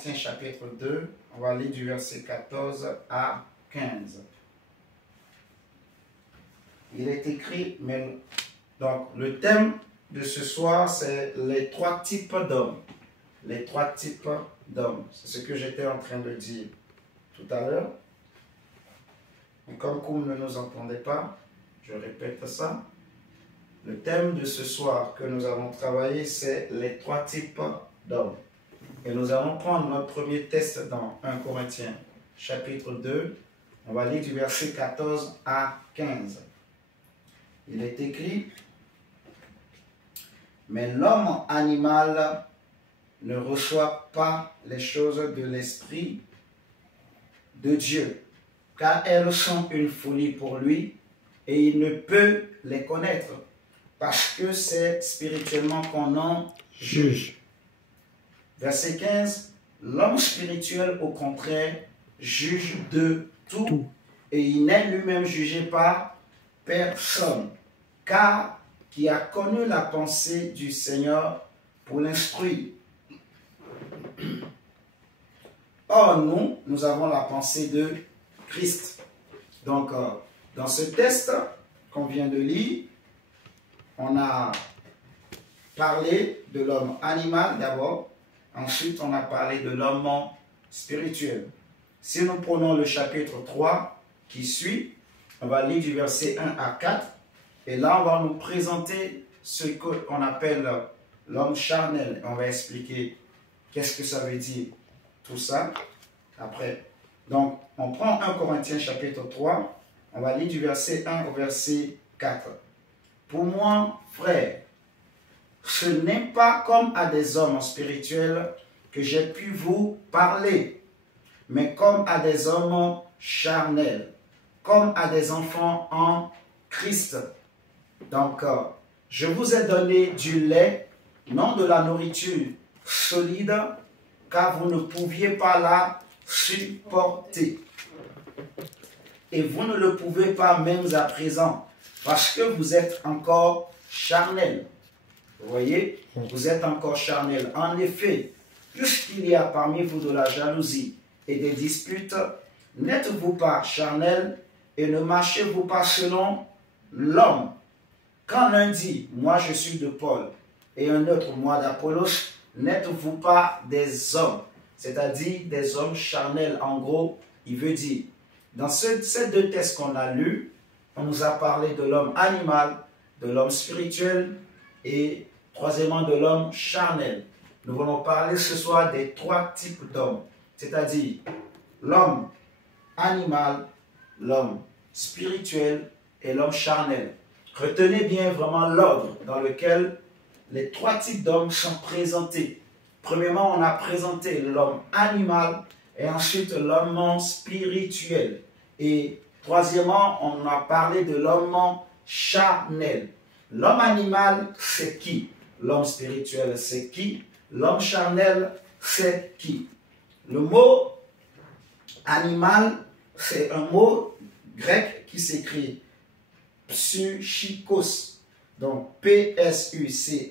Corinthiens chapitre 2, on va lire du verset 14 à 15. Il est écrit, donc le thème de ce soir, c'est les trois types d'hommes. Les trois types d'hommes. C'est ce que j'étais en train de dire tout à l'heure. Comme vous ne nous entendez pas, je répète ça. Le thème de ce soir que nous avons travaillé, c'est les trois types d'hommes. Et nous allons prendre notre premier test dans 1 Corinthiens chapitre 2. On va lire du verset 14 à 15. Il est écrit, « Mais l'homme animal ne reçoit pas les choses de l'Esprit de Dieu, car elles sont une folie pour lui, et il ne peut les connaître, parce que c'est spirituellement qu'on en juge. » Verset 15, « L'homme spirituel, au contraire, juge de tout, et il n'est lui-même jugé par personne, car qui a connu la pensée du Seigneur pour l'instruire. Or, nous avons la pensée de Christ. » Donc, dans ce test qu'on vient de lire, on a parlé de l'homme animal d'abord. Ensuite, on a parlé de l'homme spirituel. Si nous prenons le chapitre 3 qui suit, on va lire du verset 1 à 4. Et là, on va nous présenter ce qu'on appelle l'homme charnel. On va expliquer qu'est-ce que ça veut dire, tout ça, après. Donc, on prend 1 Corinthiens chapitre 3. On va lire du verset 1 au verset 4. « Pour moi, frère, ce n'est pas comme à des hommes spirituels que j'ai pu vous parler, mais comme à des hommes charnels, comme à des enfants en Christ. Donc, je vous ai donné du lait, non de la nourriture solide, car vous ne pouviez pas la supporter. Et vous ne le pouvez pas même à présent, parce que vous êtes encore charnel. » Vous voyez, vous êtes encore charnel. En effet, puisqu'il y a parmi vous de la jalousie et des disputes, n'êtes-vous pas charnel et ne marchez-vous pas selon l'homme? Quand l'un dit, moi je suis de Paul, et un autre, moi d'Apollos, n'êtes-vous pas des hommes? C'est-à-dire des hommes charnels. En gros, il veut dire, dans ces deux textes qu'on a lus, on nous a parlé de l'homme animal, de l'homme spirituel et troisièmement de l'homme charnel. Nous allons parler ce soir des trois types d'hommes, c'est-à-dire l'homme animal, l'homme spirituel et l'homme charnel. Retenez bien vraiment l'ordre dans lequel les trois types d'hommes sont présentés. Premièrement, on a présenté l'homme animal et ensuite l'homme spirituel. Et troisièmement, on a parlé de l'homme charnel. L'homme animal, c'est qui? L'homme spirituel, c'est qui? L'homme charnel, c'est qui? Le mot animal, c'est un mot grec qui s'écrit psychikos. Donc, P-S-U-C-H-I-K-O-S.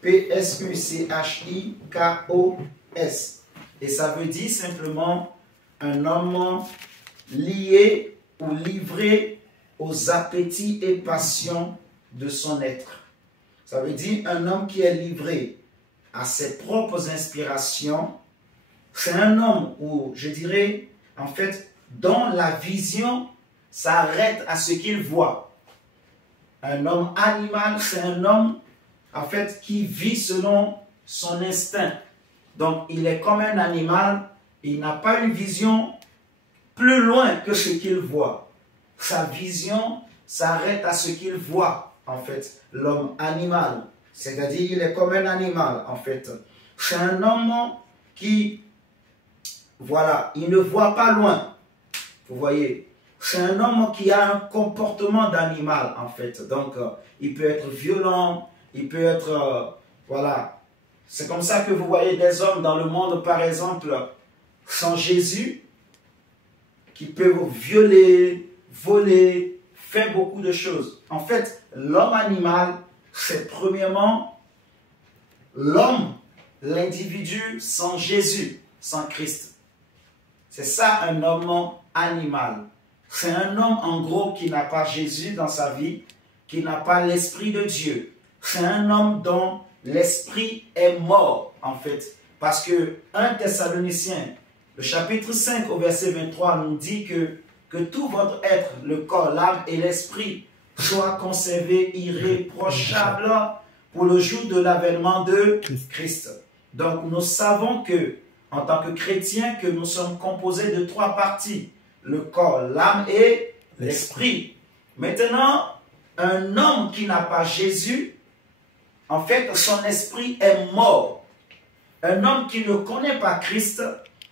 P-S-U-C-H-I-K-O-S. Et ça veut dire simplement un homme lié ou livré aux appétits et passions de son être. Ça veut dire un homme qui est livré à ses propres inspirations. C'est un homme où, je dirais, en fait, dont la vision s'arrête à ce qu'il voit. Un homme animal, c'est un homme, en fait, qui vit selon son instinct. Donc, il est comme un animal, il n'a pas une vision plus loin que ce qu'il voit. Sa vision s'arrête à ce qu'il voit, en fait, l'homme animal. C'est-à-dire, il est comme un animal, en fait. C'est un homme qui, voilà, il ne voit pas loin. Vous voyez, c'est un homme qui a un comportement d'animal, en fait. Donc, il peut être violent, il peut être, voilà. C'est comme ça que vous voyez des hommes dans le monde, par exemple, sans Jésus, qui peuvent violer, voler, faire beaucoup de choses. En fait, l'homme animal, c'est premièrement l'homme l'individu sans Jésus, sans Christ. C'est ça un homme animal. C'est un homme en gros qui n'a pas Jésus dans sa vie, qui n'a pas l'Esprit de Dieu. C'est un homme dont l'Esprit est mort en fait. Parce que 1 Thessaloniciens, le chapitre 5 au verset 23 nous dit que tout votre être, le corps, l'âme et l'esprit soient conservés irréprochables pour le jour de l'avènement de Christ. Donc nous savons que, en tant que chrétiens, que nous sommes composés de 3 parties. Le corps, l'âme et l'esprit. Maintenant, un homme qui n'a pas Jésus, en fait, son esprit est mort. Un homme qui ne connaît pas Christ,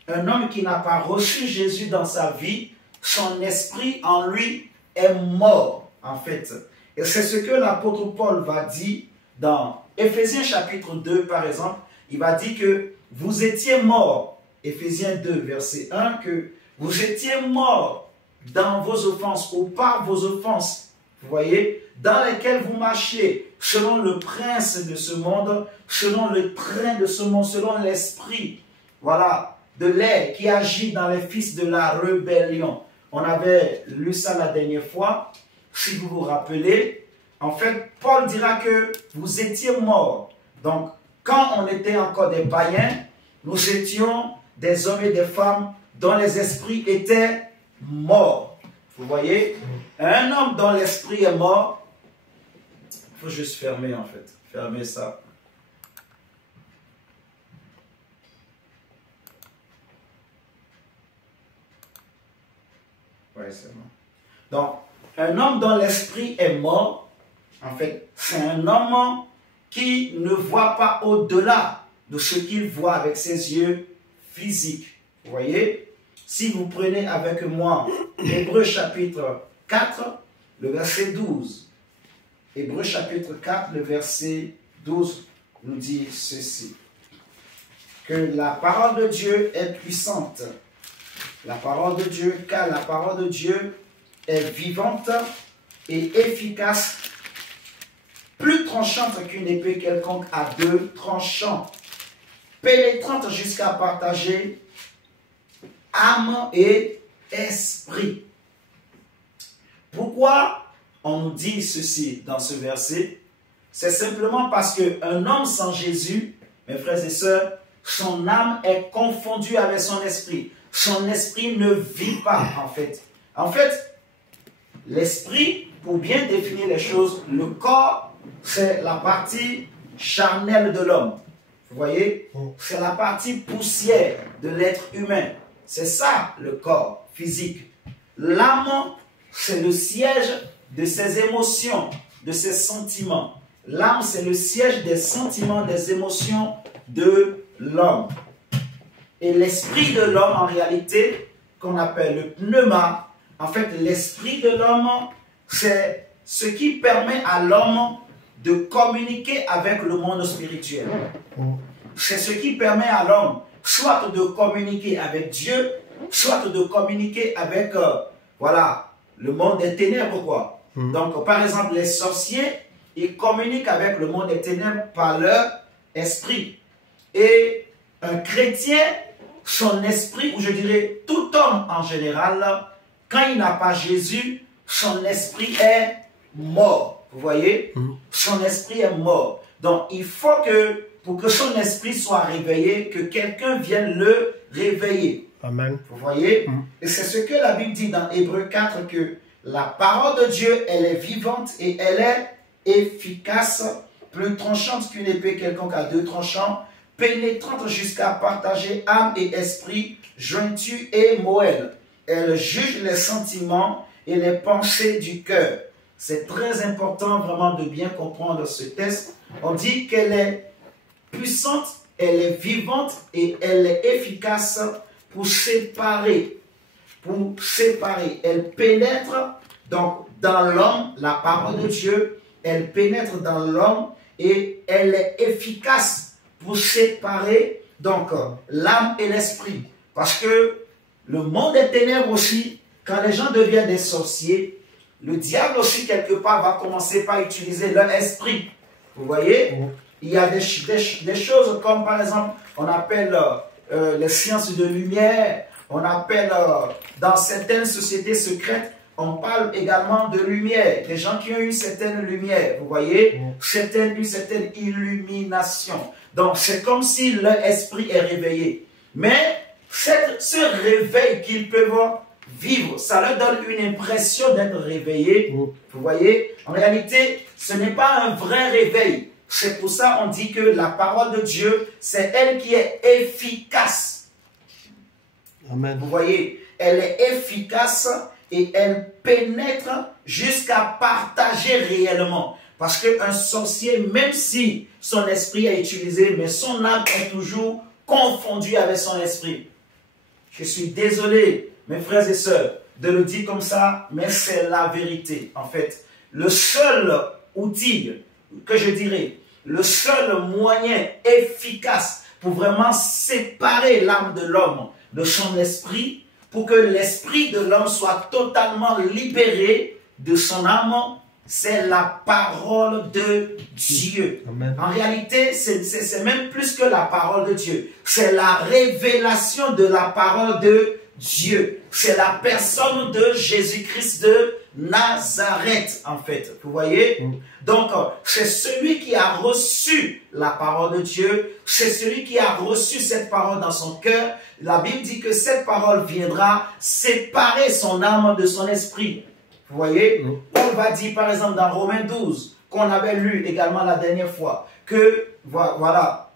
un homme qui n'a pas reçu Jésus dans sa vie, son esprit en lui est mort, en fait. Et c'est ce que l'apôtre Paul va dire dans Éphésiens chapitre 2, par exemple. Il va dire que vous étiez morts, Éphésiens 2, verset 1, que vous étiez morts dans vos offenses ou par vos offenses, vous voyez, dans lesquelles vous marchiez, selon le prince de ce monde, selon le train de ce monde, selon l'esprit, voilà, de l'air qui agit dans les fils de la rébellion. On avait lu ça la dernière fois, si vous vous rappelez. En fait, Paul dira que vous étiez morts. Donc, quand on était encore des païens, nous étions des hommes et des femmes dont les esprits étaient morts. Vous voyez? Un homme dont l'esprit est mort, il faut juste fermer en fait. Fermer ça. Oui, c'est bon. Donc, un homme dont l'esprit est mort, en fait, c'est un homme qui ne voit pas au-delà de ce qu'il voit avec ses yeux physiques. Vous voyez? Si vous prenez avec moi Hébreux chapitre 4, le verset 12. Hébreux chapitre 4, le verset 12 nous dit ceci. Que la parole de Dieu est puissante. La parole de Dieu, car la parole de Dieu est vivante et efficace, plus tranchante qu'une épée quelconque à 2 tranchants, pénétrante jusqu'à partager âme et esprit. Pourquoi on nous dit ceci dans ce verset? C'est simplement parce qu'un homme sans Jésus, mes frères et sœurs, son âme est confondue avec son esprit. Son esprit ne vit pas, en fait. En fait, l'esprit, pour bien définir les choses, le corps, c'est la partie charnelle de l'homme. Vous voyez? C'est la partie poussière de l'être humain. C'est ça, le corps physique. L'âme, c'est le siège de ses émotions, de ses sentiments. L'âme, c'est le siège des sentiments, des émotions de l'homme. Et l'esprit de l'homme, en réalité, qu'on appelle le pneuma, en fait, l'esprit de l'homme, c'est ce qui permet à l'homme de communiquer avec le monde spirituel. C'est ce qui permet à l'homme soit de communiquer avec Dieu, soit de communiquer avec, voilà, le monde des ténèbres, quoi. Donc, par exemple, les sorciers, ils communiquent avec le monde des ténèbres par leur esprit. Et un chrétien, son esprit, ou je dirais tout homme en général, quand il n'a pas Jésus, son esprit est mort. Vous voyez? Son esprit est mort. Donc, il faut que, pour que son esprit soit réveillé, que quelqu'un vienne le réveiller. Amen. Vous voyez? Et c'est ce que la Bible dit dans Hébreux 4, que la parole de Dieu, elle est vivante et elle est efficace, plus tranchante qu'une épée quelconque à 2 tranchants, pénétrante jusqu'à partager âme et esprit, jointure et moelle. Elle juge les sentiments et les pensées du cœur. C'est très important vraiment de bien comprendre ce texte. On dit qu'elle est puissante, elle est vivante et elle est efficace pour séparer. Pour séparer. Elle pénètre donc dans l'homme, la parole de Dieu, elle pénètre dans l'homme et elle est efficace pour séparer donc l'âme et l'esprit. Parce que le monde des ténèbres aussi, quand les gens deviennent des sorciers, le diable aussi quelque part va commencer par utiliser leur esprit. Vous voyez? il y a des choses comme par exemple, on appelle les sciences de lumière, on appelle dans certaines sociétés secrètes, on parle également de lumière, des gens qui ont une certaine lumière, vous voyez, une certaine illumination. Donc c'est comme si leur esprit est réveillé. Mais ce réveil qu'ils peuvent vivre, ça leur donne une impression d'être réveillés. Vous voyez, en réalité, ce n'est pas un vrai réveil. C'est pour ça qu'on dit que la parole de Dieu, c'est elle qui est efficace. Amen. Vous voyez, elle est efficace et elle pénètre jusqu'à partager réellement. Parce qu'un sorcier, même si son esprit est utilisé, mais son âme est toujours confondue avec son esprit. Je suis désolé, mes frères et sœurs, de le dire comme ça, mais c'est la vérité. En fait, le seul outil que je dirais, le seul moyen efficace pour vraiment séparer l'âme de l'homme de son esprit, pour que l'esprit de l'homme soit totalement libéré de son âme, c'est la parole de Dieu. Amen. En réalité, c'est même plus que la parole de Dieu. C'est la révélation de la parole de Dieu. C'est la personne de Jésus-Christ de Nazareth, en fait. Vous voyez? Donc, c'est celui qui a reçu la parole de Dieu. C'est celui qui a reçu cette parole dans son cœur. La Bible dit que cette parole viendra séparer son âme de son esprit. Vous voyez, on va dire par exemple dans Romains 12, qu'on avait lu également la dernière fois, que voilà,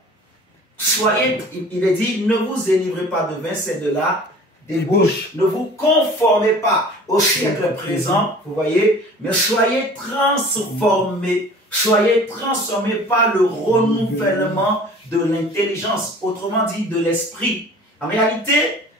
soyez, il est dit, ne vous délivrez pas de vin, c'est de la débauche. Ne vous conformez pas au siècle présent, vous voyez, mais soyez transformés par le renouvellement de l'intelligence, autrement dit de l'esprit. En réalité,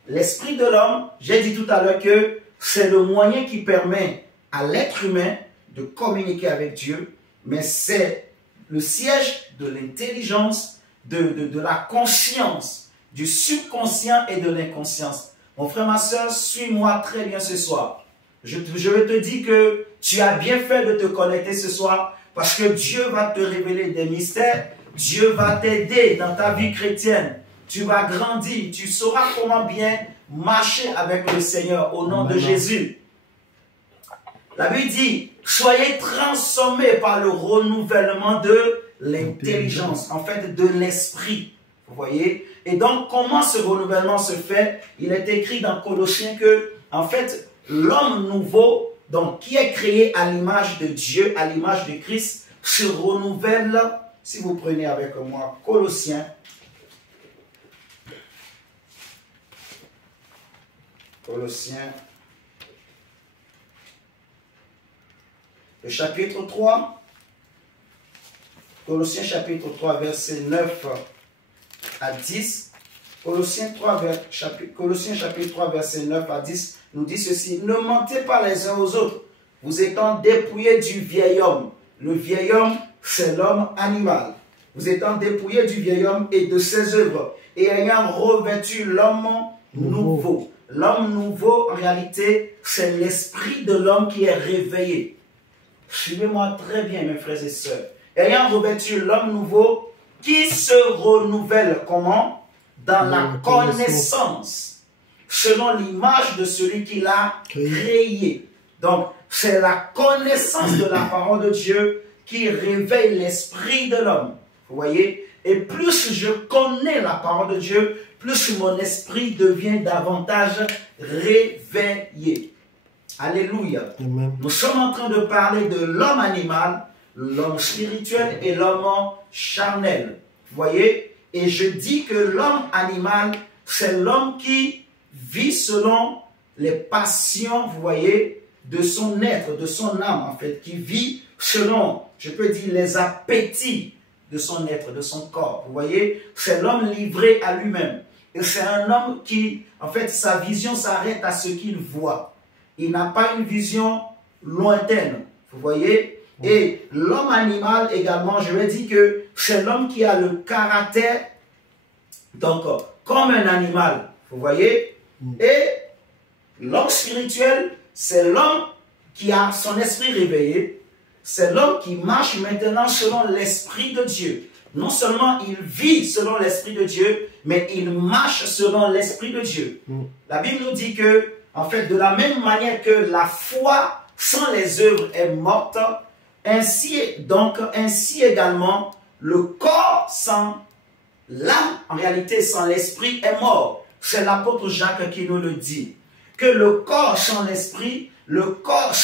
l'esprit de l'homme, j'ai dit tout à l'heure que c'est le moyen qui permet à l'être humain de communiquer avec Dieu, mais c'est le siège de l'intelligence, de la conscience, du subconscient et de l'inconscience. Mon frère, ma soeur, suis-moi très bien ce soir. Je te dis que tu as bien fait de te connecter ce soir parce que Dieu va te révéler des mystères, Dieu va t'aider dans ta vie chrétienne. Tu vas grandir, tu sauras comment bien marcher avec le Seigneur au nom de Jésus. La Bible dit, soyez transformés par le renouvellement de l'intelligence, en fait de l'esprit. Vous voyez? Et donc, comment ce renouvellement se fait? Il est écrit dans Colossiens que, en fait, l'homme nouveau, donc qui est créé à l'image de Dieu, à l'image de Christ, se renouvelle. Si vous prenez avec moi Colossiens, le chapitre 3, Colossiens chapitre 3, verset 9 à 10. Colossiens chapitre 3, verset 9 à 10 nous dit ceci. Ne mentez pas les uns aux autres, vous étant dépouillés du vieil homme. Le vieil homme, c'est l'homme animal. Vous étant dépouillés du vieil homme et de ses œuvres, et ayant revêtu l'homme nouveau. L'homme nouveau, en réalité, c'est l'esprit de l'homme qui est réveillé. Suivez-moi très bien, mes frères et sœurs. Ayant revêtu l'homme nouveau qui se renouvelle, comment? Dans la connaissance, selon l'image de celui qui l'a créé. Donc, c'est la connaissance de la parole de Dieu qui réveille l'esprit de l'homme. Vous voyez? Et plus je connais la parole de Dieu, plus mon esprit devient davantage réveillé. Alléluia. Amen. Nous sommes en train de parler de l'homme animal, l'homme spirituel et l'homme charnel. Vous voyez? Et je dis que l'homme animal, c'est l'homme qui vit selon les passions, vous voyez, de son être, de son âme, en fait, qui vit selon, je peux dire, les appétits de son être, de son corps. Vous voyez? C'est l'homme livré à lui-même. Et c'est un homme qui, en fait, sa vision s'arrête à ce qu'il voit. Il n'a pas une vision lointaine. Vous voyez? Et l'homme animal également, je vais dire que c'est l'homme qui a le caractère, donc, comme un animal. Vous voyez? Et l'homme spirituel, c'est l'homme qui a son esprit réveillé. C'est l'homme qui marche maintenant selon l'esprit de Dieu. non seulement il vit selon l'Esprit de Dieu, mais il marche selon l'Esprit de Dieu. La Bible nous dit que, en fait, de la même manière que la foi sans les œuvres est morte, ainsi également, le corps sans l'âme, en réalité sans l'esprit, est mort. C'est l'apôtre Jacques qui nous le dit. Que le corps sans l'esprit, le corps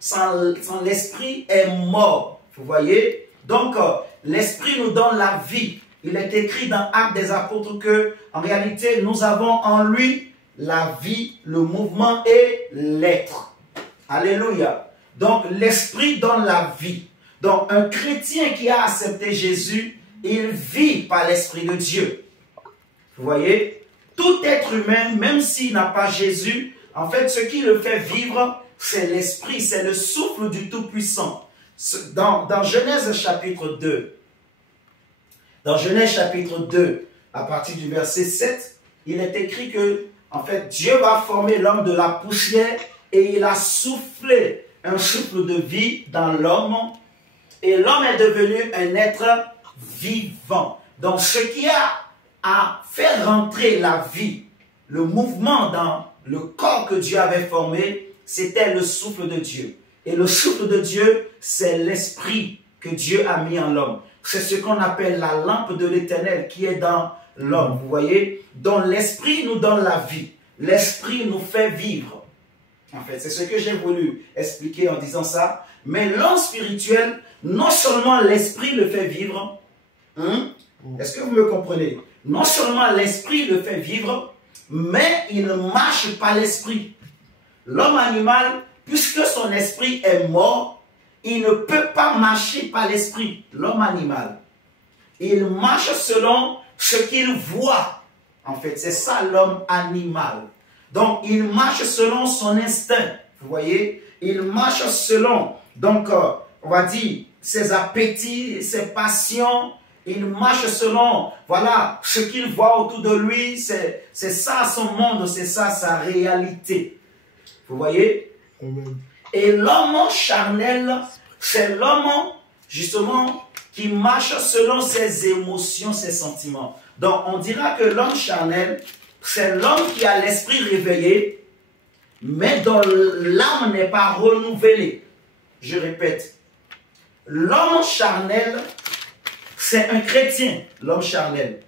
sans l'esprit est mort. Vous voyez? Donc, l'esprit nous donne la vie. Il est écrit dans Actes des Apôtres que, en réalité, nous avons en lui la vie, le mouvement et l'être. Alléluia. Donc, l'esprit donne la vie. Donc, un chrétien qui a accepté Jésus, il vit par l'Esprit de Dieu. Vous voyez? Tout être humain, même s'il n'a pas Jésus, en fait, ce qui le fait vivre, c'est l'Esprit, c'est le souffle du Tout-Puissant. Dans Genèse chapitre 2, à partir du verset 7, il est écrit que, en fait, Dieu va former l'homme de la poussière et il a soufflé un souffle de vie dans l'homme et l'homme est devenu un être vivant. Donc, ce qui a fait rentrer la vie, le mouvement dans le corps que Dieu avait formé, c'était le souffle de Dieu. Et le souffle de Dieu, c'est l'esprit que Dieu a mis en l'homme. C'est ce qu'on appelle la lampe de l'Éternel qui est dans l'homme, vous voyez. Donc l'esprit nous donne la vie. L'esprit nous fait vivre. En fait, c'est ce que j'ai voulu expliquer en disant ça. Mais l'homme spirituel, non seulement l'esprit le fait vivre, est-ce que vous me comprenez? Non seulement l'esprit le fait vivre, mais il marche par l'esprit. L'homme animal, puisque son esprit est mort, il ne peut pas marcher par l'esprit, l'homme animal. Il marche selon ce qu'il voit. En fait, c'est ça l'homme animal. Donc, il marche selon son instinct. Vous voyez? Il marche selon, donc, on va dire, ses appétits, ses passions. Il marche selon, voilà, ce qu'il voit autour de lui. C'est ça son monde, c'est ça sa réalité. Vous voyez? Amen. Et l'homme charnel, c'est l'homme, justement, qui marche selon ses émotions, ses sentiments. Donc, on dira que l'homme charnel, c'est l'homme qui a l'esprit réveillé, mais dont l'âme n'est pas renouvelée. Je répète, l'homme charnel, c'est un chrétien, l'homme charnel.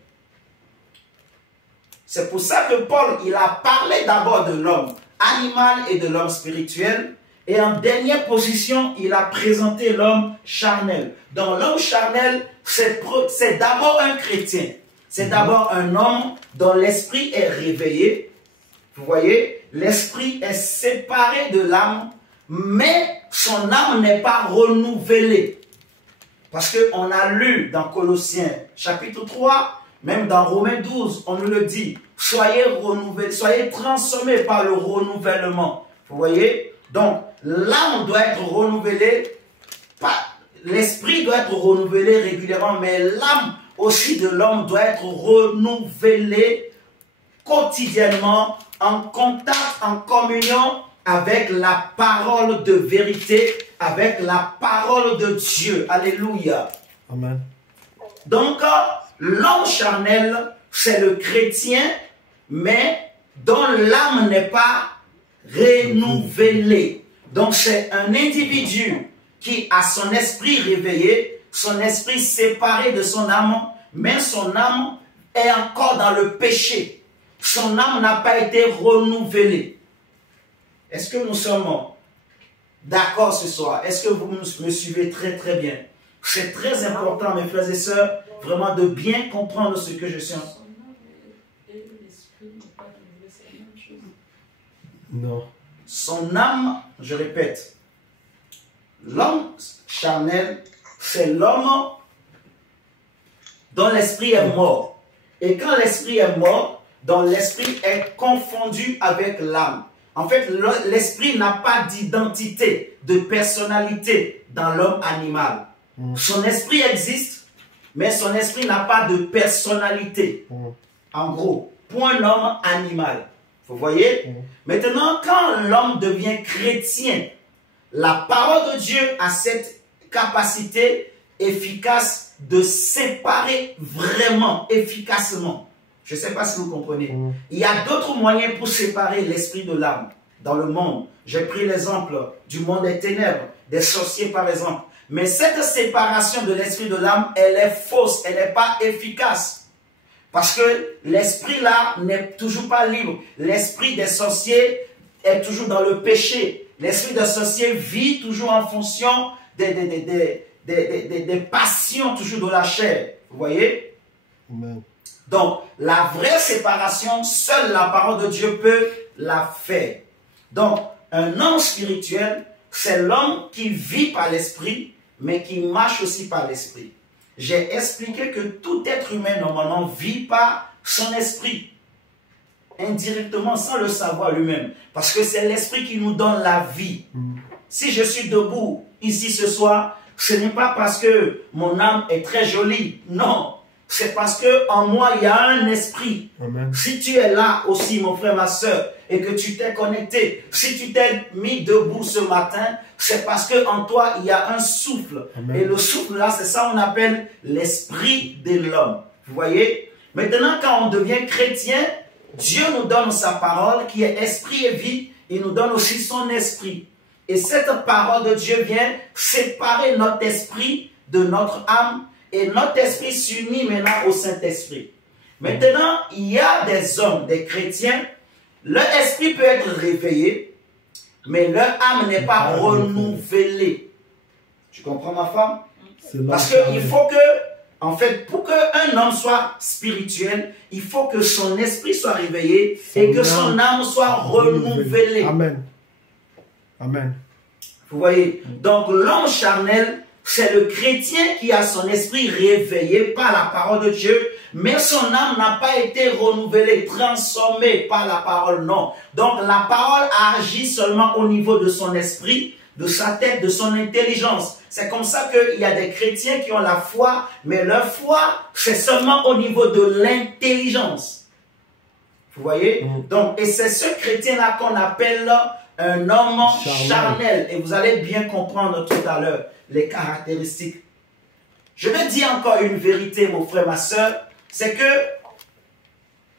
C'est pour ça que Paul, il a parlé d'abord de l'homme animal et de l'homme spirituel. Et en dernière position, il a présenté l'homme charnel. Donc l'homme charnel, c'est d'abord un chrétien. C'est d'abord un homme dont l'esprit est réveillé. Vous voyez, l'esprit est séparé de l'âme, mais son âme n'est pas renouvelée. Parce qu'on a lu dans Colossiens chapitre 3, même dans Romains 12, on nous le dit, soyez renouvelés, soyez transformés par le renouvellement. Vous voyez? Donc, l'âme doit être renouvelée, l'esprit doit être renouvelé régulièrement, mais l'âme aussi de l'homme doit être renouvelée quotidiennement en contact, en communion avec la parole de vérité, avec la parole de Dieu. Alléluia. Amen. Donc, l'homme charnel, c'est le chrétien, mais dont l'âme n'est pas renouvelée. Donc, c'est un individu qui a son esprit réveillé, son esprit séparé de son âme, mais son âme est encore dans le péché. Son âme n'a pas été renouvelée. Est-ce que nous sommes d'accord ce soir? Est-ce que vous me suivez très très bien? C'est très important, mes frères et sœurs, vraiment de bien comprendre ce que je suis en train de dire. Non. Son âme, je répète, l'homme charnel, c'est l'homme dont l'esprit est mort. Et quand l'esprit est mort, dont l'esprit est confondu avec l'âme. En fait, l'esprit n'a pas d'identité, de personnalité dans l'homme animal. Son esprit existe, mais son esprit n'a pas de personnalité. En gros, pour un homme animal. Vous voyez? Maintenant, quand l'homme devient chrétien, la parole de Dieu a cette capacité efficace de séparer vraiment, efficacement. Je ne sais pas si vous comprenez. Il y a d'autres moyens pour séparer l'esprit de l'âme dans le monde. J'ai pris l'exemple du monde des ténèbres, des sorciers par exemple. Mais cette séparation de l'esprit de l'âme, elle est fausse, elle n'est pas efficace. Parce que l'esprit là n'est toujours pas libre. L'esprit des sorciers est toujours dans le péché. L'esprit des sorciers vit toujours en fonction des passions toujours de la chair. Vous voyez? Amen. Donc, la vraie séparation, seule la parole de Dieu peut la faire. Donc, un homme spirituel, c'est l'homme qui vit par l'esprit, mais qui marche aussi par l'esprit. J'ai expliqué que tout être humain, normalement, vit par son esprit. Indirectement, sans le savoir lui-même. Parce que c'est l'esprit qui nous donne la vie. Si je suis debout ici ce soir, ce n'est pas parce que mon âme est très jolie. Non. C'est parce que en moi, il y a un esprit. Amen. Si tu es là aussi, mon frère, ma soeur, et que tu t'es connecté, si tu t'es mis debout ce matin, c'est parce que en toi, il y a un souffle. Amen. Et le souffle là, c'est ça qu'on appelle l'esprit de l'homme. Vous voyez? Maintenant, quand on devient chrétien, Dieu nous donne sa parole qui est esprit et vie. Il nous donne aussi son esprit. Et cette parole de Dieu vient séparer notre esprit de notre âme. Et notre esprit s'unit maintenant au Saint-Esprit. Maintenant, il y a des hommes, des chrétiens, leur esprit peut être réveillé, mais leur âme n'est pas renouvelée. Tu comprends ma femme? Parce qu'il faut que, en fait, pour qu'un homme soit spirituel, il faut que son esprit soit réveillé et que son âme soit renouvelée. Amen. Amen. Vous voyez? Donc, l'homme charnel, c'est le chrétien qui a son esprit réveillé par la parole de Dieu, mais son âme n'a pas été renouvelée, transformée par la parole, non. Donc la parole agit seulement au niveau de son esprit, de sa tête, de son intelligence. C'est comme ça qu'il y a des chrétiens qui ont la foi, mais leur foi, c'est seulement au niveau de l'intelligence. Vous voyez? Donc, et c'est ce chrétien-là qu'on appelle un homme charnel. Et vous allez bien comprendre tout à l'heure les caractéristiques. Je vais dire encore une vérité, mon frère, ma soeur, c'est que,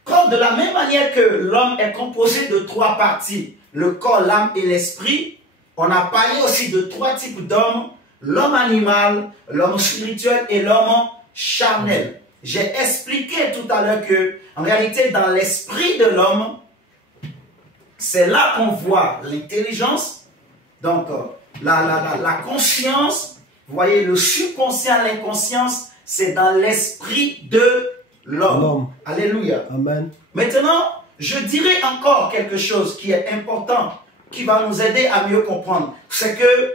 comme de la même manière que l'homme est composé de trois parties, le corps, l'âme et l'esprit, on a parlé aussi de trois types d'hommes, l'homme animal, l'homme spirituel et l'homme charnel. J'ai expliqué tout à l'heure que, en réalité, dans l'esprit de l'homme, c'est là qu'on voit l'intelligence, donc la conscience, vous voyez, le subconscient, l'inconscience, c'est dans l'esprit de l'homme. Alléluia. Amen. Maintenant, je dirais encore quelque chose qui est important, qui va nous aider à mieux comprendre. C'est que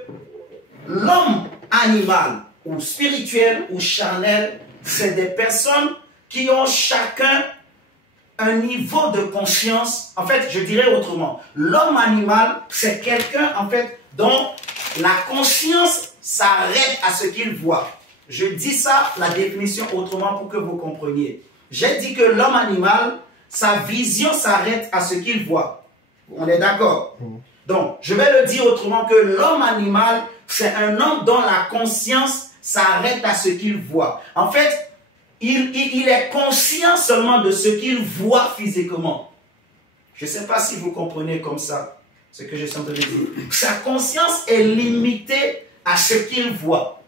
l'homme animal, ou spirituel, ou charnel, c'est des personnes qui ont chacun un niveau de conscience. En fait, je dirais autrement. L'homme animal, c'est quelqu'un, en fait, dont la conscience s'arrête à ce qu'il voit. Je dis ça, la définition autrement pour que vous compreniez. J'ai dit que l'homme animal, sa vision s'arrête à ce qu'il voit. On est d'accord? Donc, je vais le dire autrement que l'homme animal, c'est un homme dont la conscience s'arrête à ce qu'il voit. En fait, il est conscient seulement de ce qu'il voit physiquement. Je ne sais pas si vous comprenez comme ça ce que je suis en train de dire. Sa conscience est limitée à ce qu'il voit.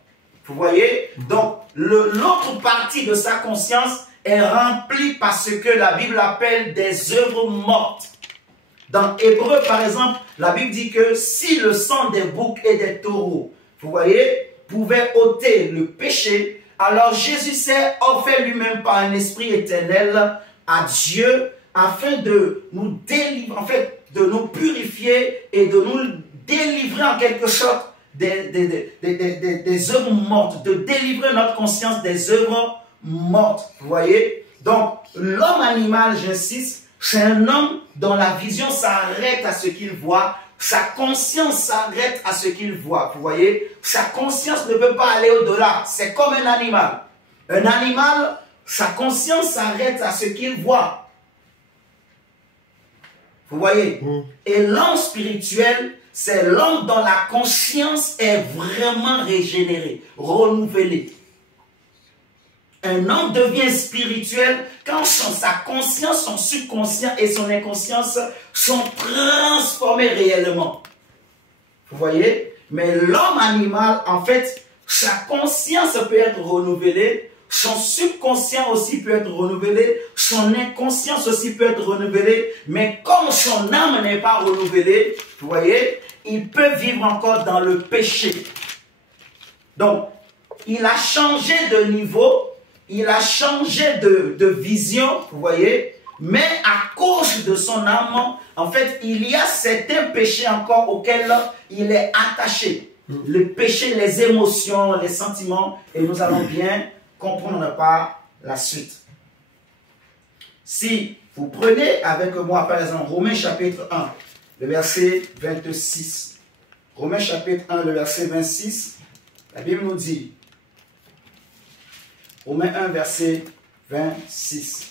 Vous voyez? Donc, l'autre partie de sa conscience est remplie par ce que la Bible appelle des œuvres mortes. Dans Hébreu, par exemple, la Bible dit que si le sang des boucs et des taureaux, vous voyez, pouvait ôter le péché, alors Jésus s'est offert lui-même par un esprit éternel à Dieu afin de nous délivrer, en fait, de nous purifier et de nous délivrer en quelque sorte des œuvres mortes, de délivrer notre conscience des œuvres mortes. Vous voyez? Donc, l'homme animal, j'insiste, c'est un homme dont la vision s'arrête à ce qu'il voit, sa conscience s'arrête à ce qu'il voit. Vous voyez? Sa conscience ne peut pas aller au-delà. C'est comme un animal. Un animal, sa conscience s'arrête à ce qu'il voit. Vous voyez? Et l'homme spirituel, c'est l'homme dont la conscience est vraiment régénérée, renouvelée. Un homme devient spirituel quand sa conscience, son subconscient et son inconscience sont transformés réellement. Vous voyez? Mais l'homme animal, en fait, sa conscience peut être renouvelée, son subconscient aussi peut être renouvelé, son inconscience aussi peut être renouvelée, mais comme son âme n'est pas renouvelée, vous voyez, il peut vivre encore dans le péché. Donc, il a changé de niveau, il a changé de vision, vous voyez, mais à cause de son âme, en fait, il y a certains péchés encore auxquels il est attaché. Le péché, les émotions, les sentiments, et nous allons bien comprendre par la suite. Si vous prenez avec moi, par exemple, Romains chapitre 1, le verset 26. Romains chapitre 1, le verset 26, la Bible nous dit, Romains 1, verset 26.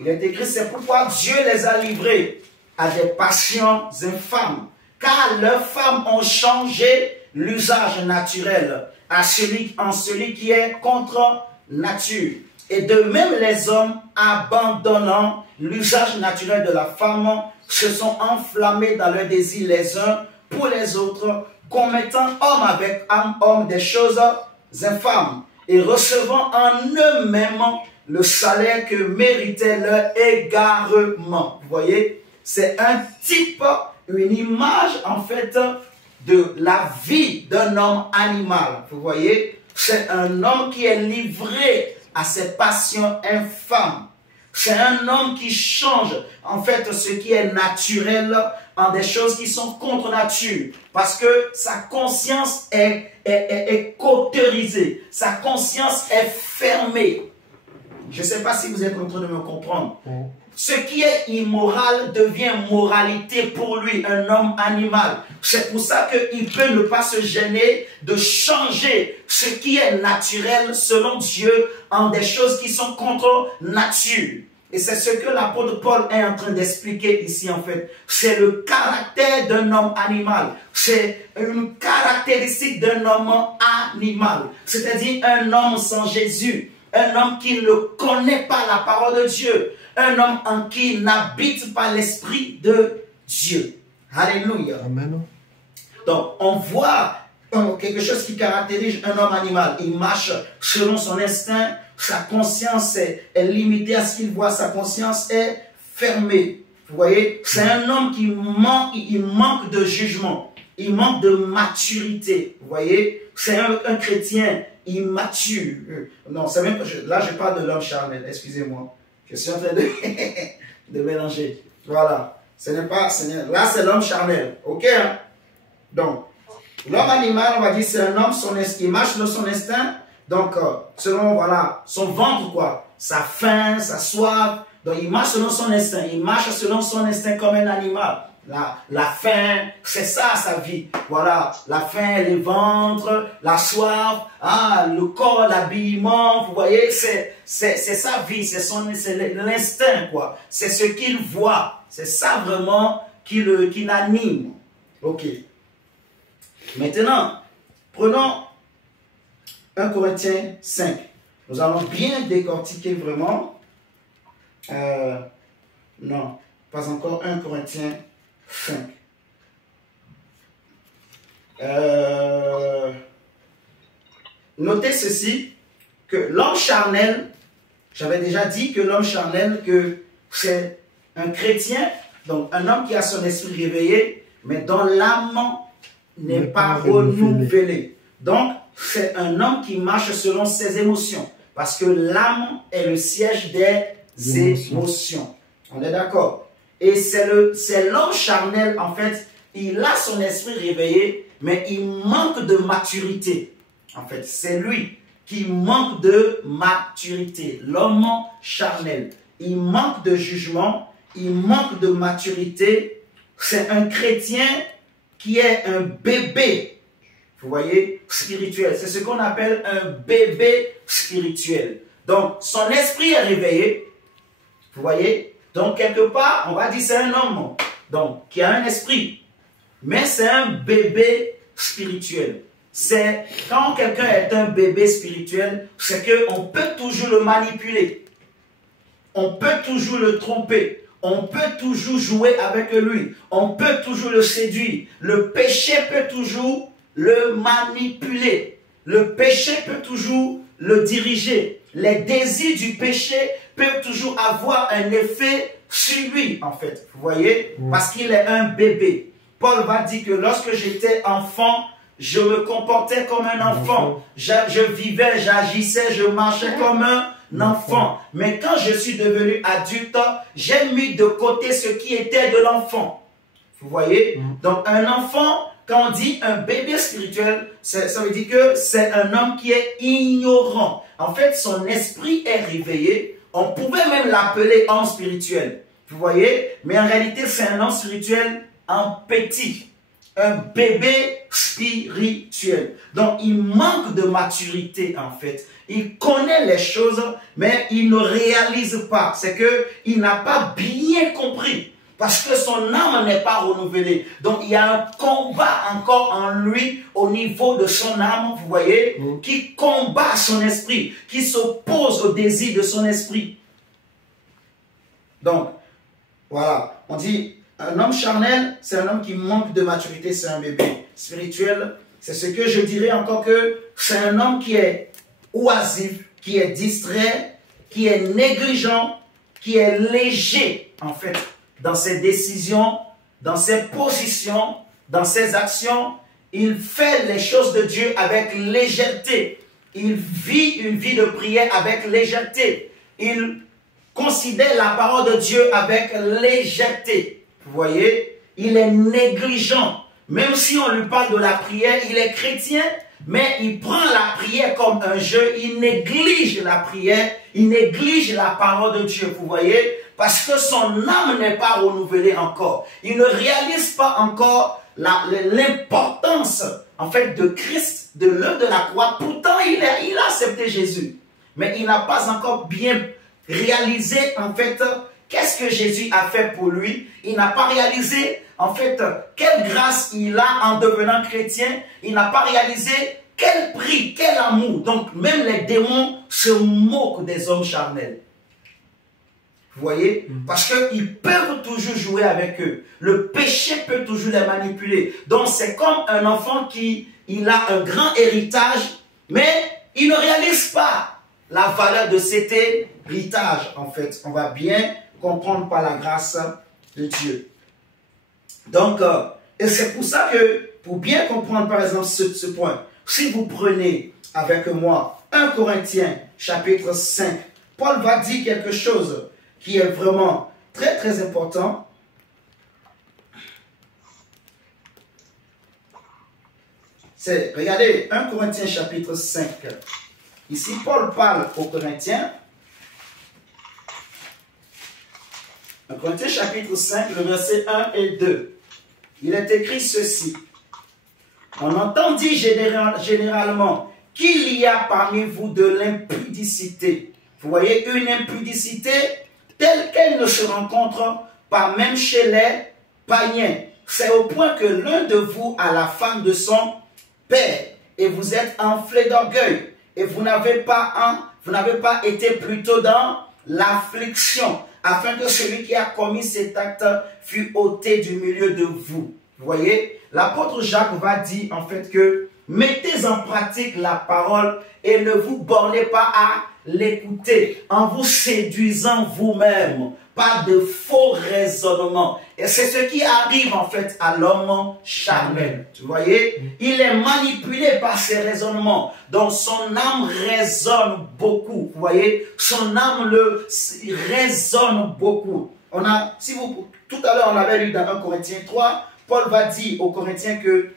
Il est écrit, c'est pourquoi Dieu les a livrés à des passions infâmes, car leurs femmes ont changé l'usage naturel en celui qui est contre nature. Et de même les hommes, abandonnant l'usage naturel de la femme, se sont enflammés dans leur désir les uns pour les autres, commettant homme avec homme des choses infâmes, et recevant en eux-mêmes le salaire que méritait leur égarement. Vous voyez, c'est un type, une image en fait de la vie d'un homme animal. Vous voyez, c'est un homme qui est livré à ses passions infâmes. C'est un homme qui change en fait ce qui est naturel en des choses qui sont contre nature. Parce que sa conscience est cautérisée. Sa conscience est fermée. Je ne sais pas si vous êtes en train de me comprendre. Ce qui est immoral devient moralité pour lui, un homme animal. C'est pour ça qu'il peut ne pas se gêner de changer ce qui est naturel selon Dieu en des choses qui sont contre nature. Et c'est ce que l'apôtre Paul est en train d'expliquer ici en fait. C'est le caractère d'un homme animal. C'est une caractéristique d'un homme animal. C'est-à-dire un homme sans Jésus. Un homme qui ne connaît pas la parole de Dieu. Un homme en qui n'habite pas l'Esprit de Dieu. Alléluia. Amen. Donc, on voit quelque chose qui caractérise un homme animal. Il marche selon son instinct. Sa conscience est limitée à ce qu'il voit. Sa conscience est fermée. Vous voyez, c'est un homme qui manque de jugement. Il manque de maturité. Vous voyez, c'est un chrétien immature. Non, c'est même là je parle de l'homme charnel. Excusez-moi. Je suis en train de mélanger. Voilà. Là, c'est l'homme charnel. Ok? Hein? Donc, l'homme animal, on va dire, c'est un homme, il marche dans son instinct. Donc, selon, voilà, son ventre, quoi. Sa faim, sa soif. Donc, il marche selon son instinct. Il marche selon son instinct comme un animal. La faim, c'est ça sa vie. Voilà, la faim, le ventre, la soif, le corps, l'habillement, vous voyez, c'est sa vie, c'est l'instinct, quoi. C'est ce qu'il voit. C'est ça vraiment qui l'anime. Ok. Maintenant, prenons 1 Corinthiens 5. Nous allons bien décortiquer vraiment. Non, pas encore 1 Corinthiens 5. Notez ceci, que l'homme charnel, j'avais déjà dit que l'homme charnel, que c'est un chrétien, donc un homme qui a son esprit réveillé, mais dont l'âme n'est pas renouvelée. Donc, c'est un homme qui marche selon ses émotions, parce que l'âme est le siège des émotions. On est d'accord? Et c'est l'homme charnel, en fait, il a son esprit réveillé, mais il manque de maturité. En fait, c'est lui qui manque de maturité. L'homme charnel, il manque de jugement, il manque de maturité. C'est un chrétien qui est un bébé, vous voyez, spirituel. C'est ce qu'on appelle un bébé spirituel. Donc, son esprit est réveillé, vous voyez. Donc, quelque part, on va dire c'est un homme donc, qui a un esprit. Mais c'est un bébé spirituel. c'est quand quelqu'un est un bébé spirituel, c'est qu'on peut toujours le manipuler. On peut toujours le tromper. On peut toujours jouer avec lui. On peut toujours le séduire. Le péché peut toujours le manipuler. Le péché peut toujours le diriger. Les désirs du péché peuvent toujours avoir un effet sur lui, en fait. Vous voyez? Parce qu'il est un bébé. Paul va dire que lorsque j'étais enfant, je me comportais comme un enfant. Je vivais, j'agissais, je marchais comme un enfant. Mais quand je suis devenu adulte, j'ai mis de côté ce qui était de l'enfant. Vous voyez? Donc un enfant, quand on dit un bébé spirituel, ça veut dire que c'est un homme qui est ignorant. En fait, son esprit est réveillé. On pouvait même l'appeler homme spirituel. Vous voyez? Mais en réalité, c'est un homme spirituel en petit. Un bébé spirituel. Donc, il manque de maturité, en fait. Il connaît les choses, mais il ne réalise pas. C'est qu'il n'a pas bien compris. Parce que son âme n'est pas renouvelée. Donc, il y a un combat encore en lui au niveau de son âme, vous voyez, qui combat son esprit, qui s'oppose au désir de son esprit. Donc, voilà. On dit, un homme charnel, c'est un homme qui manque de maturité, c'est un bébé spirituel. C'est ce que je dirais encore que c'est un homme qui est oisif, qui est distrait, qui est négligent, qui est léger, en fait, dans ses décisions, dans ses positions, dans ses actions. Il fait les choses de Dieu avec légèreté. Il vit une vie de prière avec légèreté. Il considère la parole de Dieu avec légèreté. Vous voyez, il est négligent. Même si on lui parle de la prière, il est chrétien, mais il prend la prière comme un jeu. Il néglige la prière, il néglige la parole de Dieu. Vous voyez, parce que son âme n'est pas renouvelée encore. Il ne réalise pas encore l'importance, en fait, de Christ, de l'œuvre de la croix. Pourtant, il a accepté Jésus. Mais il n'a pas encore bien réalisé, en fait, qu'est-ce que Jésus a fait pour lui. Il n'a pas réalisé, en fait, quelle grâce il a en devenant chrétien. Il n'a pas réalisé quel prix, quel amour. Donc, même les démons se moquent des hommes charnels. Vous voyez? Parce qu'ils peuvent toujours jouer avec eux. Le péché peut toujours les manipuler. Donc, c'est comme un enfant qui a un grand héritage, mais il ne réalise pas la valeur de cet héritage, en fait. On va bien comprendre par la grâce de Dieu. Donc, et c'est pour ça que, pour bien comprendre, par exemple, ce point, si vous prenez avec moi 1 Corinthiens, chapitre 5, Paul va dire quelque chose qui est vraiment très, très important. Regardez, 1 Corinthiens, chapitre 5. Ici, Paul parle aux Corinthiens. 1 Corinthiens, chapitre 5, le verset 1 et 2. Il est écrit ceci. On entend dire généralement qu'il y a parmi vous de l'impudicité. Vous voyez, une impudicité telle qu'elle ne se rencontre pas même chez les païens. C'est au point que l'un de vous a la femme de son père et vous êtes enflé d'orgueil et vous n'avez pas été plutôt dans l'affliction afin que celui qui a commis cet acte fût ôté du milieu de vous. Vous voyez, l'apôtre Jacques va dire en fait que mettez en pratique la parole et ne vous bornez pas à l'écouter en vous séduisant vous-même par de faux raisonnements. Et c'est ce qui arrive en fait à l'homme charnel. Vous voyez, il est manipulé par ses raisonnements. Donc son âme raisonne beaucoup. Vous voyez, son âme raisonne beaucoup. Tout à l'heure on avait lu dans 1 Corinthiens 3, Paul va dire aux Corinthiens que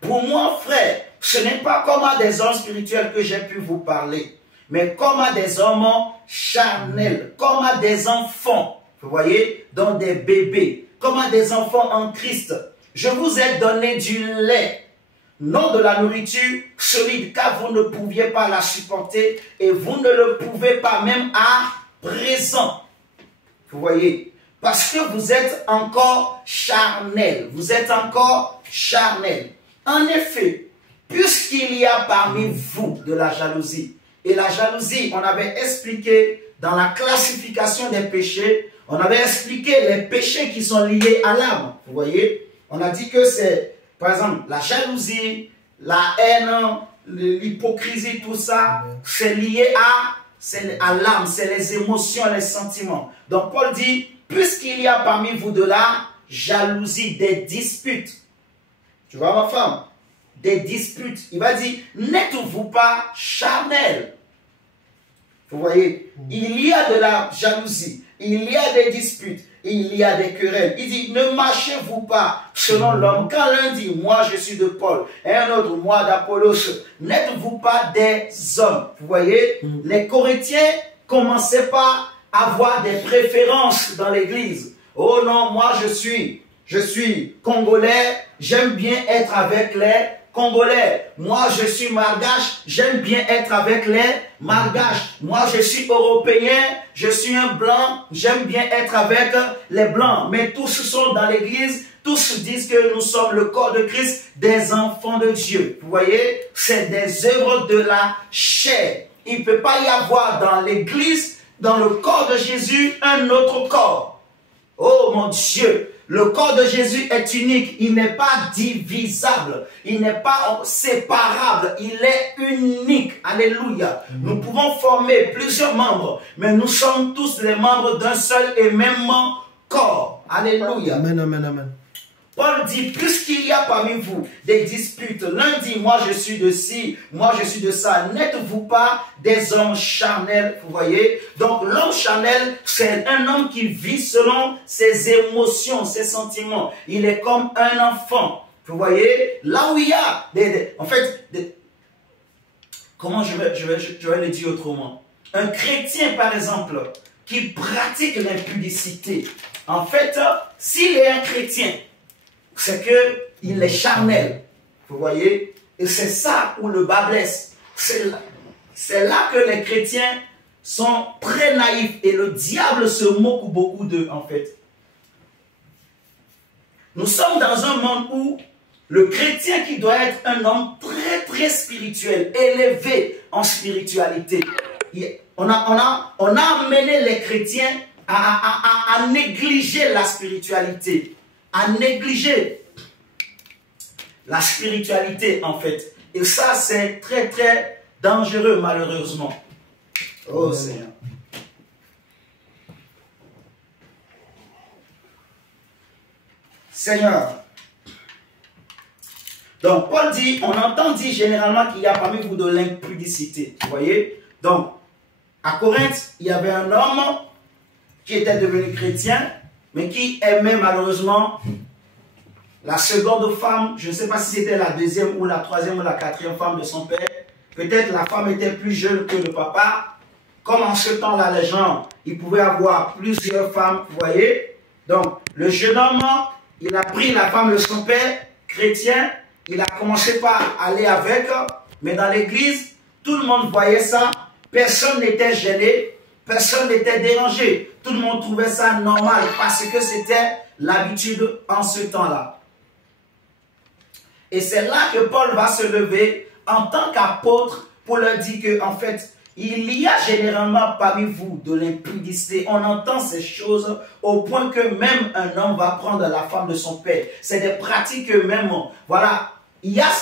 pour moi, frère, ce n'est pas comme à des hommes spirituels que j'ai pu vous parler, mais comme à des hommes charnels, comme à des enfants, vous voyez, donc des bébés, comme à des enfants en Christ. Je vous ai donné du lait, non de la nourriture solide, car vous ne pouviez pas la supporter et vous ne le pouvez pas même à présent. Vous voyez, parce que vous êtes encore charnel, vous êtes encore charnel. En effet, puisqu'il y a parmi vous de la jalousie. Et la jalousie, on avait expliqué dans la classification des péchés, on avait expliqué les péchés qui sont liés à l'âme. Vous voyez, on a dit que c'est, par exemple, la jalousie, la haine, l'hypocrisie, tout ça, c'est lié à l'âme, c'est les émotions, les sentiments. Donc Paul dit, puisqu'il y a parmi vous de la jalousie, des disputes. Tu vois ma femme? Des disputes. Il va dire, n'êtes-vous pas charnel? Vous voyez, il y a de la jalousie, il y a des disputes, il y a des querelles. Il dit, ne marchez-vous pas selon l'homme. Quand l'un dit, moi je suis de Paul, et un autre, moi d'Apollos, n'êtes-vous pas des hommes? Vous voyez, les Corinthiens commençaient par avoir des préférences dans l'église. Oh non, moi je suis congolais, j'aime bien être avec les Congolais. Moi, je suis malgache, j'aime bien être avec les malgaches. Moi, je suis européen, je suis un blanc, j'aime bien être avec les blancs. Mais tous sont dans l'église, tous disent que nous sommes le corps de Christ, des enfants de Dieu. Vous voyez, c'est des œuvres de la chair. Il ne peut pas y avoir dans l'église, dans le corps de Jésus, un autre corps. Oh mon Dieu! Le corps de Jésus est unique, il n'est pas divisable, il n'est pas séparable, il est unique. Alléluia. Nous pouvons former plusieurs membres, mais nous sommes tous les membres d'un seul et même corps. Alléluia. Amen, amen, amen. Paul dit, puisqu'il y a parmi vous des disputes, l'un dit, moi je suis de ci, moi je suis de ça, n'êtes-vous pas des hommes charnels? Vous voyez? Donc l'homme charnel, c'est un homme qui vit selon ses émotions, ses sentiments. Il est comme un enfant. Vous voyez? Là où il y a comment je vais le dire autrement? Un chrétien, par exemple, qui pratique l'impudicité, en fait, s'il est un chrétien, c'est qu'il est charnel. Vous voyez? Et c'est ça où le bas blesse. C'est là que les chrétiens sont très naïfs et le diable se moque beaucoup d'eux, en fait. Nous sommes dans un monde où le chrétien qui doit être un homme très très spirituel, élevé en spiritualité, on a amené les chrétiens à négliger la spiritualité. À négliger la spiritualité en fait. Et ça c'est très très dangereux malheureusement. Oh Seigneur. Seigneur. Donc Paul dit, on entend dire généralement qu'il y a parmi vous de l'impudicité. Vous voyez? Donc à Corinthe, il y avait un homme qui était devenu chrétien, mais qui aimait malheureusement la seconde femme. Je ne sais pas si c'était la deuxième ou la troisième ou la quatrième femme de son père. Peut-être la femme était plus jeune que le papa. Comme en ce temps-là, les gens, ils pouvaient avoir plusieurs femmes, vous voyez. Donc, le jeune homme, il a pris la femme de son père, chrétien. Il a commencé par aller avec, mais dans l'église, tout le monde voyait ça. Personne n'était gêné. Personne n'était dérangé. Tout le monde trouvait ça normal parce que c'était l'habitude en ce temps-là. Et c'est là que Paul va se lever en tant qu'apôtre pour leur dire que, en fait, il y a généralement parmi vous de l'impudicité. On entend ces choses au point que même un homme va prendre la femme de son père. C'est des pratiques même, voilà.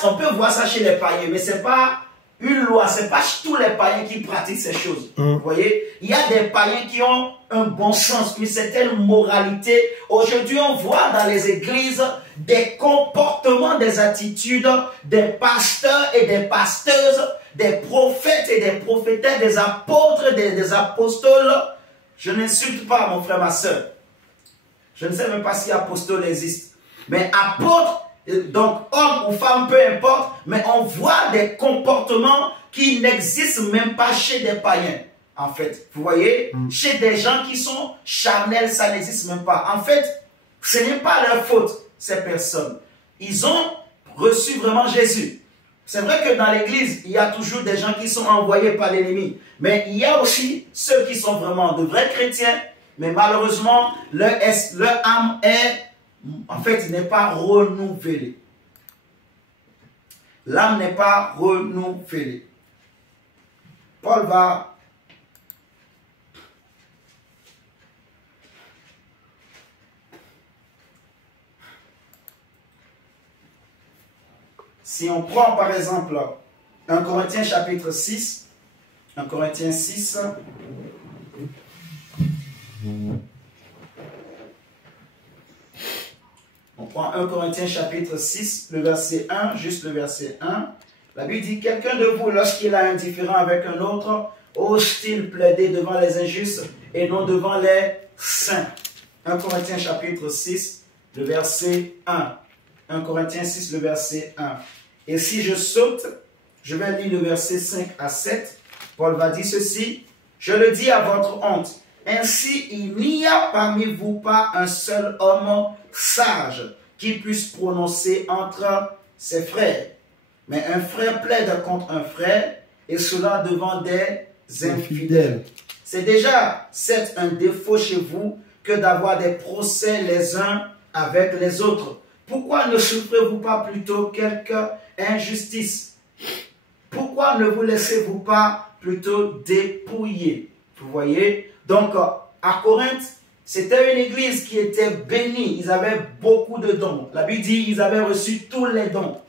On peut voir ça chez les païens, mais c'est pas une loi, c'est pas tous les païens qui pratiquent ces choses. Vous voyez, il y a des païens qui ont un bon sens, une certaine moralité. Aujourd'hui, on voit dans les églises des comportements, des attitudes des pasteurs et des pasteuses, des prophètes et des prophétesses, des apôtres, des apostoles. Je n'insulte pas mon frère, ma soeur. Je ne sais même pas si apostole existe. Mais apôtre, donc homme ou femme, peu importe, mais on voit des comportements qui n'existent même pas chez des païens. En fait, vous voyez, chez des gens qui sont charnels, ça n'existe même pas. En fait, ce n'est pas leur faute, ces personnes. Ils ont reçu vraiment Jésus. C'est vrai que dans l'église, il y a toujours des gens qui sont envoyés par l'ennemi. Mais il y a aussi ceux qui sont vraiment de vrais chrétiens. Mais malheureusement, leur âme est, en fait, n'est pas renouvelée. l'âme n'est pas renouvelée. Paul va si on prend par exemple 1 Corinthiens chapitre 6, 1 Corinthiens 6, on prend 1 Corinthiens chapitre 6, le verset 1, juste le verset 1. La Bible dit, quelqu'un de vous, lorsqu'il a un différend avec un autre, ose-t-il plaider devant les injustes et non devant les saints? 1 Corinthiens chapitre 6, le verset 1. 1 Corinthiens 6, le verset 1. Et si je saute, je vais lire le verset 5 à 7. Paul va dire ceci, je le dis à votre honte. Ainsi, il n'y a parmi vous pas un seul homme sage qui puisse prononcer entre ses frères. Mais un frère plaide contre un frère, et cela devant des infidèles. C'est déjà, c'est un défaut chez vous que d'avoir des procès les uns avec les autres. Pourquoi ne souffrez-vous pas plutôt quelque injustice? Pourquoi ne vous laissez-vous pas plutôt dépouiller? Vous voyez? Donc, à Corinthe, c'était une église qui était bénie. Ils avaient beaucoup de dons. La Bible dit qu'ils avaient reçu tous les dons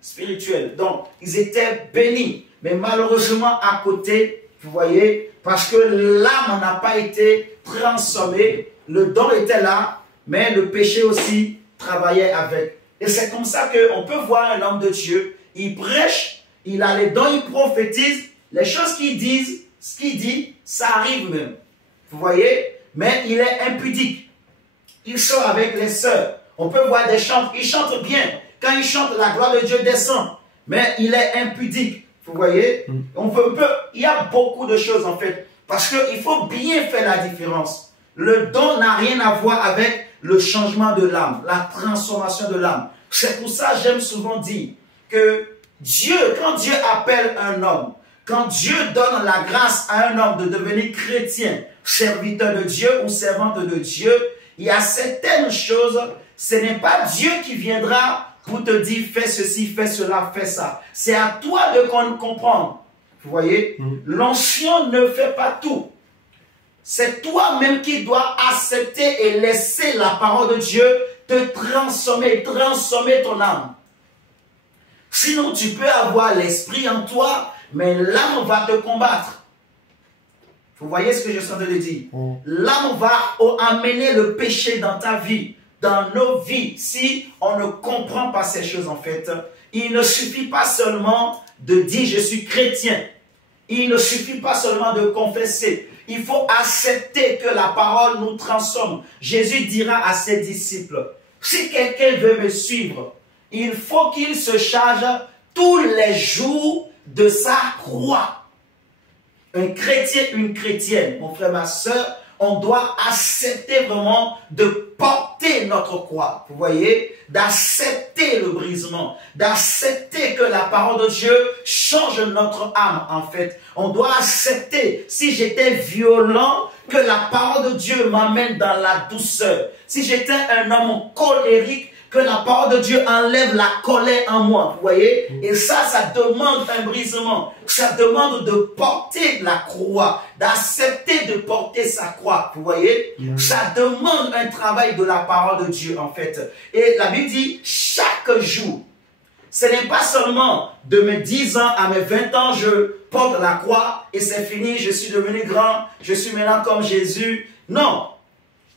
spirituels. Donc, ils étaient bénis. Mais malheureusement, à côté, vous voyez, parce que l'âme n'a pas été transformée, le don était là, mais le péché aussi travaillait avec. Et c'est comme ça qu'on peut voir un homme de Dieu, il prêche, il a les dons, il prophétise, les choses qu'il dit, ce qu'il dit, ça arrive même. Vous voyez? Mais il est impudique. Il sort avec les sœurs. On peut voir des chants, il chante bien. Quand il chante, la gloire de Dieu descend. Mais il est impudique. Vous voyez? Il y a beaucoup de choses en fait. Parce qu'il faut bien faire la différence. Le don n'a rien à voir avec le changement de l'âme, la transformation de l'âme. C'est pour ça que j'aime souvent dire que Dieu, quand Dieu appelle un homme, quand Dieu donne la grâce à un homme de devenir chrétien, serviteur de Dieu ou servante de Dieu, il y a certaines choses, ce n'est pas Dieu qui viendra pour te dire fais ceci, fais cela, fais ça. C'est à toi de comprendre. Vous voyez, l'onction ne fait pas tout. C'est toi-même qui dois accepter et laisser la parole de Dieu te transformer ton âme. Sinon, tu peux avoir l'esprit en toi, mais l'âme va te combattre. Vous voyez ce que je suis en train de dire? L'âme va amener le péché dans ta vie, dans nos vies, si on ne comprend pas ces choses en fait. Il ne suffit pas seulement de dire je suis chrétien. Il ne suffit pas seulement de confesser. Il faut accepter que la parole nous transforme. Jésus dira à ses disciples, si quelqu'un veut me suivre, il faut qu'il se charge tous les jours de sa croix. Un chrétien, une chrétienne, mon frère, ma soeur, on doit accepter vraiment de porter notre croix. Vous voyez, d'accepter le brisement, d'accepter que la parole de Dieu change notre âme en fait. On doit accepter, si j'étais violent, que la parole de Dieu m'amène dans la douceur. Si j'étais un homme colérique, que la parole de Dieu enlève la colère en moi, vous voyez? Et ça demande un brisement. Ça demande de porter la croix, d'accepter de porter sa croix, vous voyez? Ça demande un travail de la parole de Dieu, en fait. Et la Bible dit, chaque jour, ce n'est pas seulement de mes 10 ans à mes 20 ans, je porte la croix et c'est fini, je suis devenu grand, je suis maintenant comme Jésus. Non.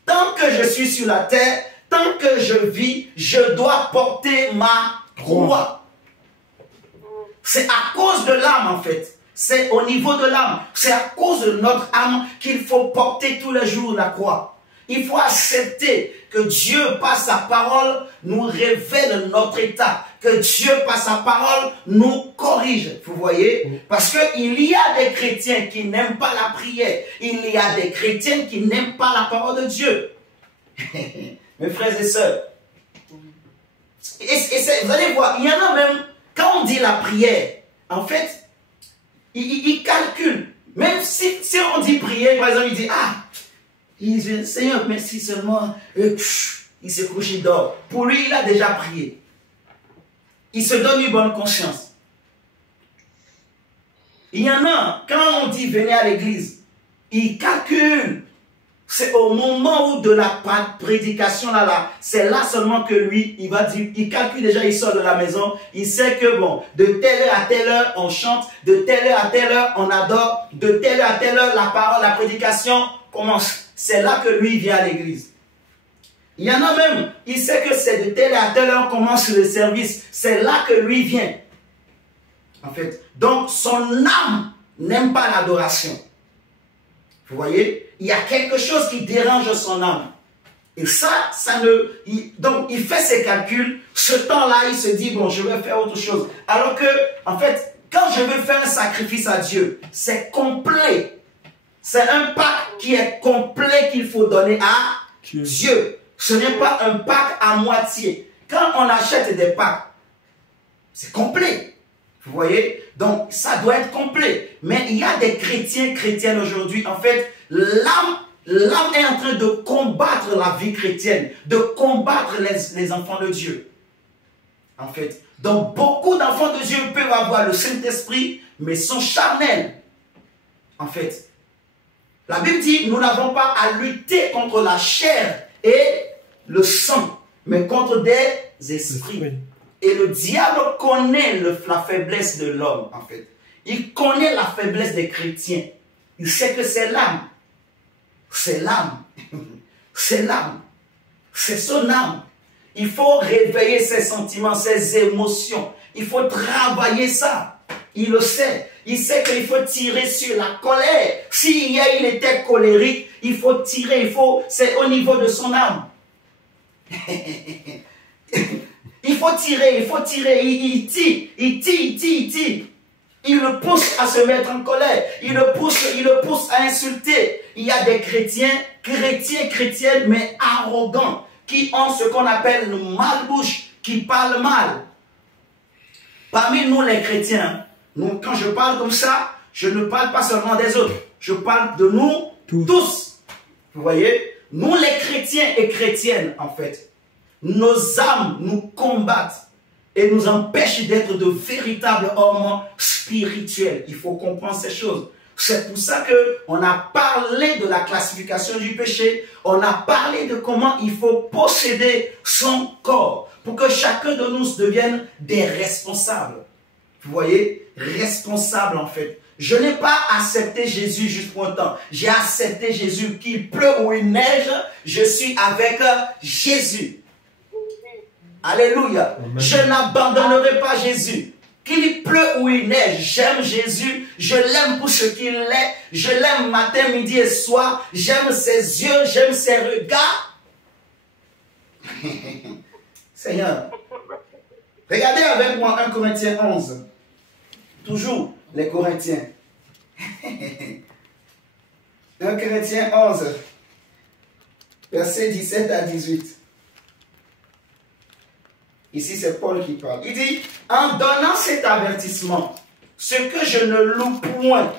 Tant que je suis sur la terre, tant que je vis, je dois porter ma croix. C'est à cause de l'âme en fait. C'est au niveau de l'âme. C'est à cause de notre âme qu'il faut porter tous les jours la croix. Il faut accepter que Dieu, par sa parole, nous révèle notre état. Que Dieu, par sa parole, nous corrige. Vous voyez? Parce qu'il y a des chrétiens qui n'aiment pas la prière. Il y a des chrétiens qui n'aiment pas la parole de Dieu. Mes frères et sœurs. Vous allez voir, il y en a même, quand on dit la prière, en fait, ils calculent. Même si on dit prière, par exemple, il dit, ah, Seigneur, merci seulement, il se couche, il dort. Pour lui, il a déjà prié. il se donne une bonne conscience. Il y en a, quand on dit venez à l'église, ils calculent. C'est au moment où de la prédication, c'est là seulement que lui, il va dire, il calcule déjà, il sort de la maison, il sait que bon, de telle heure à telle heure, on chante, de telle heure à telle heure, on adore, de telle heure à telle heure, la parole, la prédication commence. C'est là que lui vient à l'église. Il y en a même, il sait que c'est de telle heure à telle heure, on commence le service. C'est là que lui vient. En fait, donc son âme n'aime pas l'adoration. Vous voyez, il y a quelque chose qui dérange son âme. Et donc il fait ses calculs, ce temps-là, il se dit, bon, je vais faire autre chose. Alors que, en fait, quand je veux faire un sacrifice à Dieu, c'est complet. C'est un pacte qui est complet qu'il faut donner à Dieu. Ce n'est pas un pacte à moitié. Quand on achète des pactes, c'est complet. Vous voyez? Donc, ça doit être complet. Mais il y a des chrétiennes aujourd'hui. En fait, l'âme est en train de combattre la vie chrétienne, de combattre les enfants de Dieu. En fait, donc beaucoup d'enfants de Dieu peuvent avoir le Saint-Esprit, mais sont charnels. En fait, la Bible dit, nous n'avons pas à lutter contre la chair et le sang, mais contre des esprits. Et le diable connaît la faiblesse de l'homme, en fait. Il connaît la faiblesse des chrétiens. Il sait que c'est l'âme. C'est l'âme. C'est l'âme. C'est son âme. Il faut réveiller ses sentiments, ses émotions. Il faut travailler ça. Il le sait. Il sait qu'il faut tirer sur la colère. Si hier il était colérique, il faut tirer. C'est au niveau de son âme. Il faut tirer. Il tire. Il le pousse à se mettre en colère. Il le pousse à insulter. Il y a des chrétiennes, mais arrogants, qui ont ce qu'on appelle le mal-bouche, qui parlent mal. Parmi nous les chrétiens, quand je parle comme ça, je ne parle pas seulement des autres. Je parle de nous tous. Vous voyez? Nous les chrétiens et chrétiennes, en fait, nos âmes nous combattent et nous empêchent d'être de véritables hommes spirituels. Il faut comprendre ces choses. C'est pour ça qu'on a parlé de la classification du péché. On a parlé de comment il faut posséder son corps pour que chacun de nous devienne des responsables. Vous voyez? Responsables en fait. Je n'ai pas accepté Jésus juste pour un temps. J'ai accepté Jésus. Qu'il pleut ou il neige, je suis avec Jésus. Alléluia. Amen. Je n'abandonnerai pas Jésus. Qu'il pleut ou il neige, j'aime Jésus. Je l'aime pour ce qu'il est. Je l'aime matin, midi et soir. J'aime ses yeux, j'aime ses regards. Seigneur, regardez avec moi 1 Corinthiens 11. Toujours les Corinthiens. 1 Corinthiens 11, versets 17 à 18. Ici, c'est Paul qui parle. Il dit, en donnant cet avertissement, ce que je ne loue point.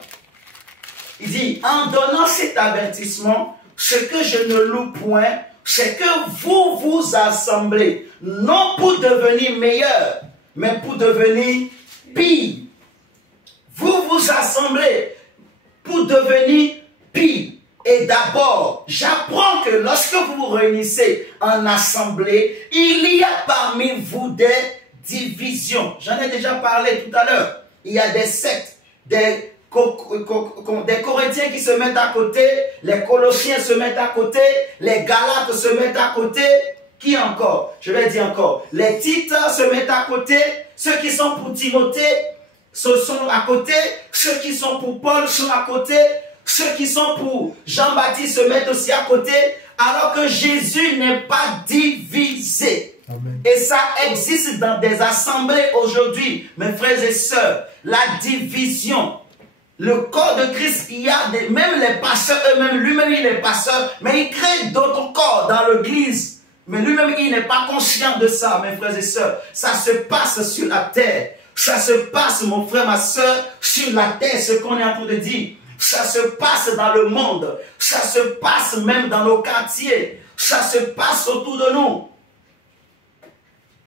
Il dit, en donnant cet avertissement, ce que je ne loue point, c'est que vous vous assemblez, non pour devenir meilleur, mais pour devenir pire. Vous vous assemblez pour devenir pire. Et d'abord, j'apprends que lorsque vous vous réunissez en assemblée, il y a parmi vous des divisions. J'en ai déjà parlé tout à l'heure. Il y a des sectes, des Corinthiens qui se mettent à côté, les Colossiens se mettent à côté, les Galates se mettent à côté. Qui encore? Je vais dire encore. Les Tites se mettent à côté. Ceux qui sont pour Timothée sont à côté. Ceux qui sont pour Paul sont à côté. Ceux qui sont pour Jean-Baptiste se mettent aussi à côté, alors que Jésus n'est pas divisé. Amen. Et ça existe dans des assemblées aujourd'hui, mes frères et sœurs. La division. Le corps de Christ, il y a même les pasteurs eux-mêmes, lui-même il est pasteur, mais il crée d'autres corps dans l'église. Mais lui-même il n'est pas conscient de ça, mes frères et sœurs. Ça se passe sur la terre. Ça se passe, mon frère, ma sœur, sur la terre, ce qu'on est en train de dire. Ça se passe dans le monde. Ça se passe même dans nos quartiers. Ça se passe autour de nous.